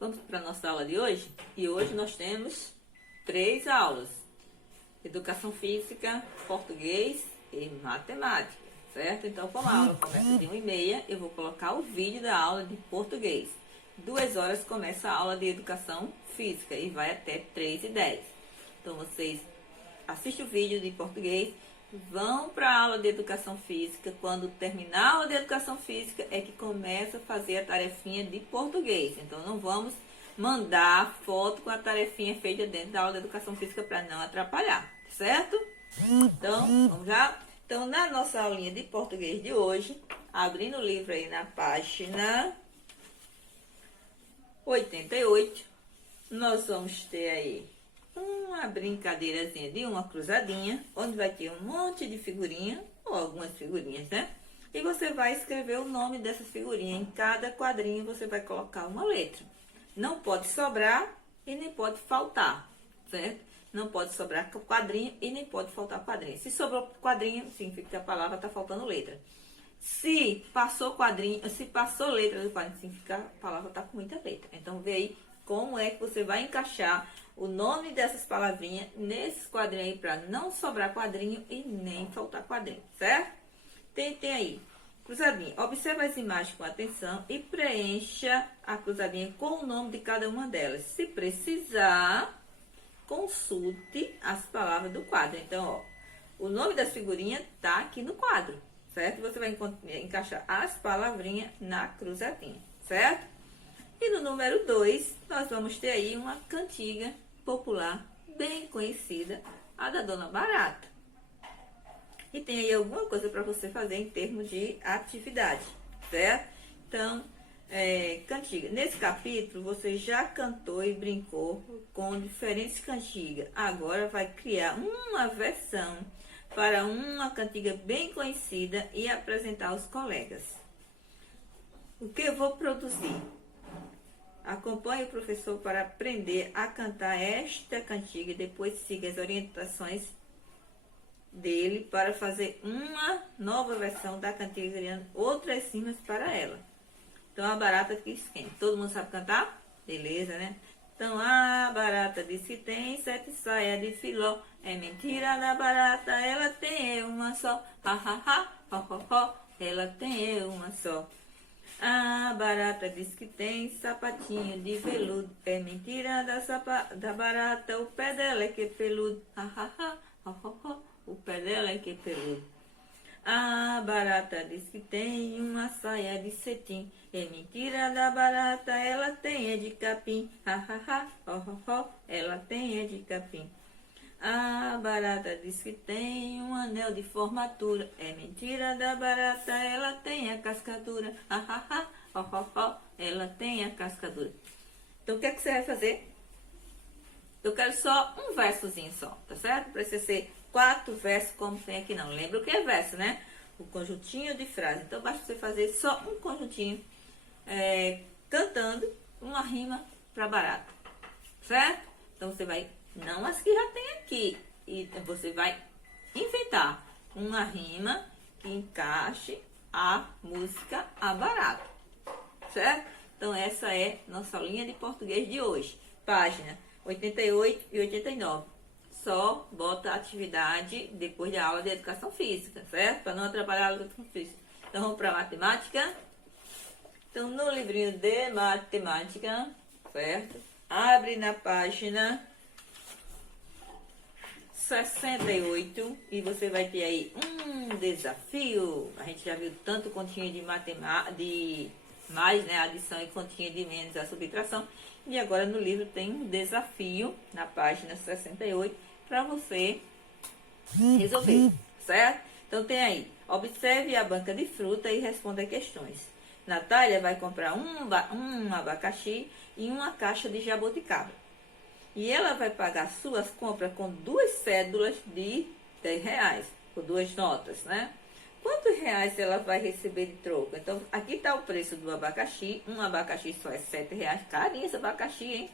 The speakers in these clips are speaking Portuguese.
Vamos para a nossa aula de hoje? E hoje nós temos 3 aulas: Educação Física, Português e Matemática, certo? Então, como a aula começa de 1h30, eu vou colocar o vídeo da aula de Português. 2 horas começa a aula de Educação Física e vai até 3h10. Então, vocês assistem o vídeo de Português, vão para a aula de Educação Física. Quando terminar a aula de Educação Física é que começa a fazer a tarefinha de Português. Então, não vamos mandar foto com a tarefinha feita dentro da aula de Educação Física para não atrapalhar, certo? Então, vamos lá? Então, na nossa aulinha de Português de hoje, abrindo o livro aí na página 88, nós vamos ter aí uma brincadeirazinha de uma cruzadinha, onde vai ter um monte de figurinha, ou algumas figurinhas, né? E você vai escrever o nome dessas figurinhas. Em cada quadrinho você vai colocar uma letra. Não pode sobrar e nem pode faltar, certo? Não pode sobrar quadrinho e nem pode faltar quadrinho. Se sobrou quadrinho, significa que a palavra está faltando letra. Se passou quadrinho, se passou letra do quadrinho, significa que a palavra está com muita letra. Então, vê aí como é que você vai encaixar o nome dessas palavrinhas nesses quadrinhos aí para não sobrar quadrinho e nem faltar quadrinho, certo? Tem aí, cruzadinha. Observe as imagens com atenção e preencha a cruzadinha com o nome de cada uma delas. Se precisar, consulte as palavras do quadro. Então, ó, o nome das figurinhas tá aqui no quadro, certo? Você vai encaixar as palavrinhas na cruzadinha, certo? E no número 2, nós vamos ter aí uma cantiga popular bem conhecida, a da Dona Barata. E tem aí alguma coisa para você fazer em termos de atividade, certo? Então, cantiga. Nesse capítulo, você já cantou e brincou com diferentes cantigas. Agora vai criar uma versão para uma cantiga bem conhecida e apresentar aos colegas. O que eu vou produzir? Acompanhe o professor para aprender a cantar esta cantiga e depois siga as orientações dele para fazer uma nova versão da cantiga, criando outras rimas para ela. Então, a barata que quem? Todo mundo sabe cantar? Beleza, né? Então, a barata diz que tem 7 saias de filó. É mentira da barata, ela tem uma só. Ha, ha, ha, ho, ho, ho, ela tem uma só. A barata diz que tem sapatinho de veludo. É mentira da barata, o pé dela é que é peludo. Ha, ha, ha, ho, ho, ho, o pé dela é que é peludo. A barata diz que tem uma saia de cetim. É mentira da barata, ela tem é de capim. Ha, ha, ha, ho, ho, ho, ela tem é de capim. A barata diz que tem um anel de formatura. É mentira da barata, ela tem a cascadura. Ha, ha, ha, ho, ho, ho, ela tem a cascadura. Então, o que é que você vai fazer? Eu quero só um versozinho só, tá certo? Não precisa ser 4 versos como tem aqui não. Lembra o que é verso, né? O conjuntinho de frase. Então, basta você fazer só um conjuntinho cantando uma rima para barata, certo? Então, você vai, não as que já tem aqui, e você vai inventar uma rima que encaixe a música a barata, certo? Então, essa é nossa aulinha de português de hoje. Página 88 e 89. Só bota a atividade depois da aula de educação física, certo? Para não atrapalhar a aula de educação física. Então, vamos para matemática. Então, no livrinho de matemática, certo? Abre na página 68 e você vai ter aí um desafio. A gente já viu tanto continha de matemática, de mais, né? Adição e continha de menos, a subtração. E agora no livro tem um desafio na página 68 para você resolver, certo? Então tem aí, observe a banca de fruta e responda questões. Natália vai comprar um abacaxi e uma caixa de jabuticaba. E ela vai pagar suas compras com 2 cédulas de R$10, por 2 notas, né? Quantos reais ela vai receber de troco? Então, aqui está o preço do abacaxi. Um abacaxi só é R$7. Carinho esse abacaxi, hein?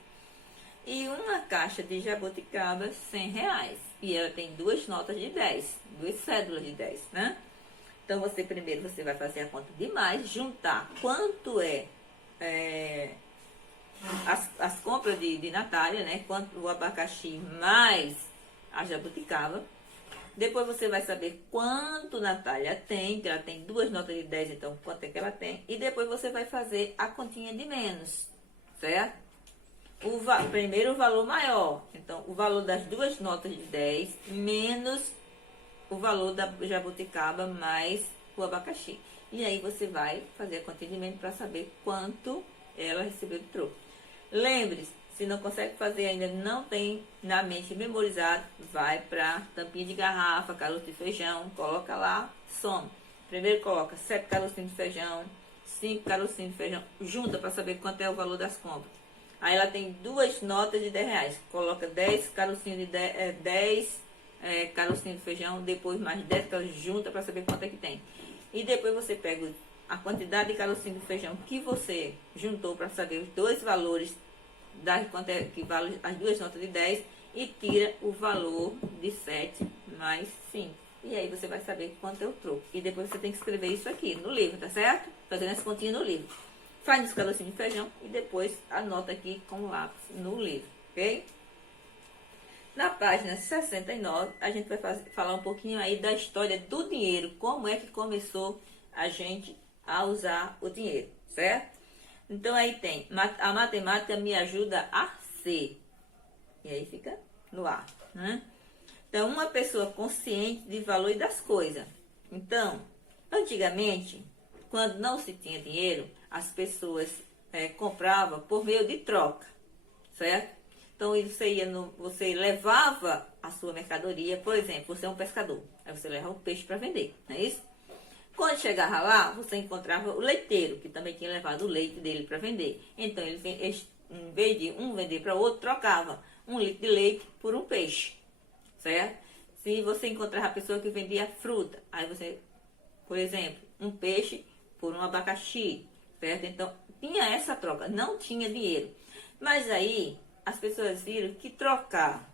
E uma caixa de jabuticaba, R$100. E ela tem 2 notas de 10. 2 cédulas de 10, né? Então, primeiro você vai fazer a conta de mais, juntar quanto é as compras de Natália, né? Quanto o abacaxi mais a jabuticaba. Depois você vai saber quanto Natália tem, que ela tem 2 notas de 10, então quanto é que ela tem. E depois você vai fazer a continha de menos, certo? Primeiro o valor maior, então o valor das 2 notas de 10 menos o valor da jabuticaba mais o abacaxi. E aí você vai fazer a continha de menos para saber quanto ela recebeu de troco. Lembre-se, se não consegue fazer ainda, não tem na mente memorizado, vai para tampinha de garrafa, caroço de feijão, coloca lá, soma. Primeiro coloca 7 carocinhos de feijão, 5 carocinhos de feijão, junta para saber quanto é o valor das compras. Aí ela tem 2 notas de 10 reais, coloca 10 carocinhos de 10 carocinhos de feijão, depois mais 10 carocinhos, junta para saber quanto é que tem. E depois você pega a quantidade de carocinho de feijão que você juntou para saber os dois valores, quanto é que vale as 2 notas de 10 e tira o valor de 7 mais 5. E aí você vai saber quanto é o troco. E depois você tem que escrever isso aqui no livro, tá certo? Fazendo essa continha no livro. Faz nos carocinhos de feijão e depois anota aqui com lápis no livro, ok? Na página 69, a gente vai falar um pouquinho aí da história do dinheiro, como é que começou a gente a usar o dinheiro, certo? Então aí tem, a matemática me ajuda a ser, e aí fica no ar, né? Então, uma pessoa consciente de valor das coisas. Então, antigamente, quando não se tinha dinheiro, as pessoas compravam por meio de troca, certo? Então, você levava a sua mercadoria, por exemplo, você é um pescador, aí você leva um peixe para vender, não é isso? Quando chegava lá, você encontrava o leiteiro, que também tinha levado o leite dele para vender. Então, ele, em vez de um vender para o outro, trocava 1 litro de leite por um peixe, certo? Se você encontrava a pessoa que vendia fruta, aí você, por exemplo, um peixe por um abacaxi, certo? Então, tinha essa troca, não tinha dinheiro. Mas aí, as pessoas viram que trocar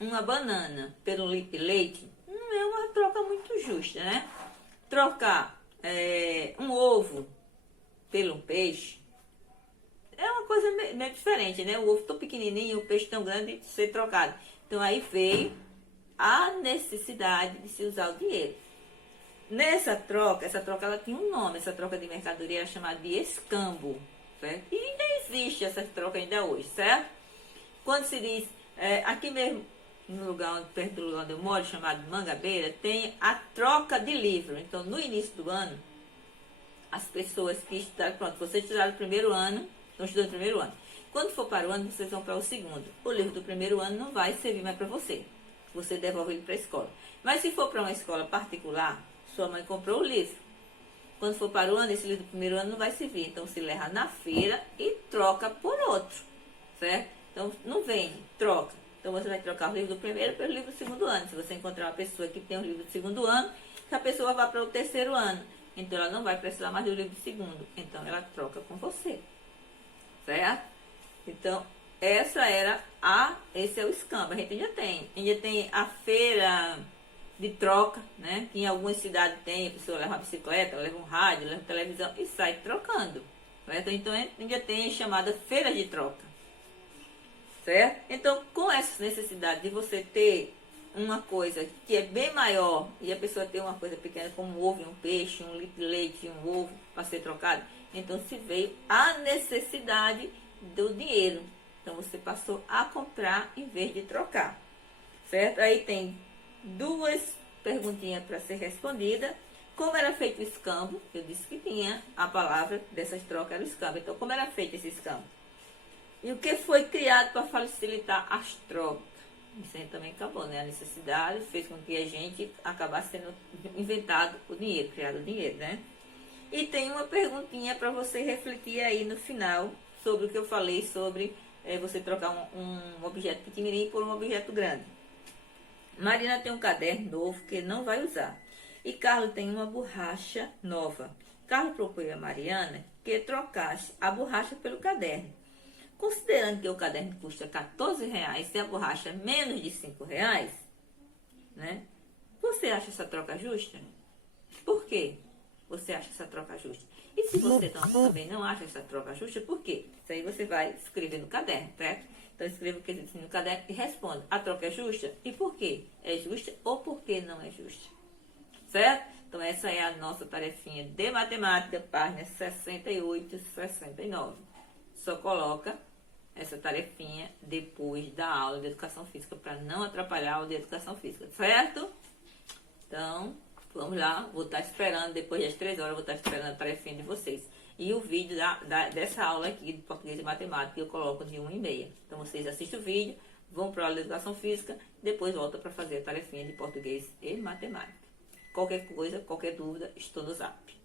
uma banana pelo litro de leite não é uma troca muito justa, né? Trocar um ovo pelo peixe é uma coisa meio diferente, né? O ovo tão pequenininho, o peixe tão grande de ser trocado. Então aí veio a necessidade de se usar o dinheiro. Essa troca ela tinha um nome, essa troca de mercadoria era chamada de escambo, certo? E ainda existe essa troca ainda hoje, certo? Quando se diz, aqui mesmo, no lugar perto do lugar onde eu moro, chamado Mangabeira, tem a troca de livro. Então, no início do ano, as pessoas que estudaram, pronto, vocês estudaram o primeiro ano, estão estudando o primeiro ano. Quando for para o ano, vocês vão para o segundo. O livro do primeiro ano não vai servir mais para você. Você devolve ele para a escola. Mas se for para uma escola particular, sua mãe comprou o livro. Quando for para o ano, esse livro do primeiro ano não vai servir. Então, se leva na feira e troca por outro, certo? Então, não vende, troca. Então, você vai trocar o livro do primeiro pelo livro do segundo ano. Se você encontrar uma pessoa que tem o livro do segundo ano, essa pessoa vai para o terceiro ano. Então, ela não vai precisar mais do livro do segundo. Então, ela troca com você. Certo? Então, esse é o escambo. A gente ainda tem a feira de troca, né? Que em algumas cidades tem, a pessoa leva uma bicicleta, leva um rádio, leva televisão e sai trocando. Certo? Então, ainda tem a chamada feira de troca. Certo? Então, com essa necessidade de você ter uma coisa que é bem maior e a pessoa ter uma coisa pequena como um ovo e um peixe, 1 litro de leite e um ovo para ser trocado, então se veio a necessidade do dinheiro. Então, você passou a comprar em vez de trocar. Certo? Aí tem 2 perguntinhas para ser respondida. Como era feito o escambo? Eu disse que tinha a palavra dessas trocas, era o escambo. Então, como era feito esse escambo? E o que foi criado para facilitar as trocas? Isso aí também acabou, né? A necessidade fez com que a gente acabasse tendo inventado o dinheiro, criado o dinheiro, né? E tem uma perguntinha para você refletir aí no final sobre o que eu falei sobre você trocar um objeto pequenininho por um objeto grande. Marina tem um caderno novo que não vai usar. E Carlos tem uma borracha nova. Carlos propôs a Mariana que trocasse a borracha pelo caderno. Considerando que o caderno custa R$14 e a borracha menos de R$5, né? Você acha essa troca justa? Por quê você acha essa troca justa? E se você também não acha essa troca justa, por quê? Isso aí você vai escrever no caderno, certo? Então escreva o que existe no caderno e responda. A troca é justa? E por quê? É justa ou por que não é justa? Certo? Então essa é a nossa tarefinha de matemática, página 68 e 69. Só coloca essa tarefinha depois da aula de educação física, para não atrapalhar a aula de educação física, certo? Então, vamos lá, vou estar esperando, depois das 3 horas, vou estar esperando a tarefinha de vocês. E o vídeo dessa aula aqui de português e matemática eu coloco de 1h30. Então vocês assistem o vídeo, vão para a aula de educação física, depois voltam para fazer a tarefinha de português e matemática. Qualquer coisa, qualquer dúvida, estou no Zap.